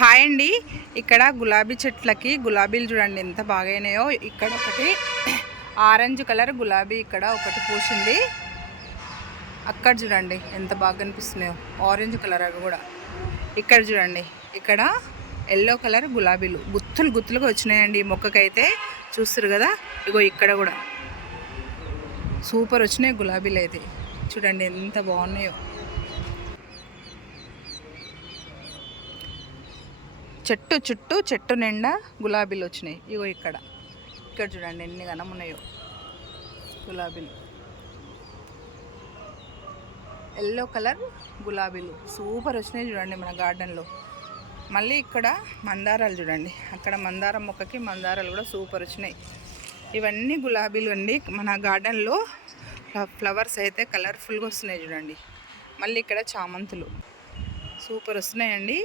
Hi అండి. ఇక్కడ గులాబీ చెట్లకి గులాబీలు చూడండి ఎంత బాగాయినాయో. ఇక్కడ ఒకటి ఆరెంజ్ కలర్ గులాబీ ఇక్కడ ఒకటి పూసింది. అక్కడ చూడండి ఎంత బాగా కనిపిస్తున్నాయో, ఆరెంజ్ కలర్ అవి కూడా. ఇక్కడ చూడండి, ఇక్కడ ఎల్లో కలర్ గులాబీలు గుత్తులు గుత్తులుగా వచ్చినాయండి. ఈ మొక్కకైతే చూస్తారు కదా, ఇగో ఇక్కడ కూడా సూపర్ వచ్చినాయి గులాబీలు అయితే. చూడండి ఎంత బాగున్నాయో. చెట్టు చుట్టూ చెట్టు నిండా గులాబీలు వచ్చినాయి. ఇగో ఇక్కడ ఇక్కడ చూడండి ఎన్ని గనం ఉన్నాయో గులాబీలు. ఎల్లో కలర్ గులాబీలు సూపర్ వచ్చినాయి చూడండి మన గార్డెన్లో. మళ్ళీ ఇక్కడ మందారాలు చూడండి, అక్కడ మందారం మొక్కకి మందారాలు కూడా సూపర్ వచ్చినాయి. ఇవన్నీ గులాబీలు అండి. మన గార్డెన్లో ఫ్లవర్స్ అయితే కలర్ఫుల్గా వస్తున్నాయి చూడండి. మళ్ళీ ఇక్కడ చామంతులు సూపర్ వస్తున్నాయండి.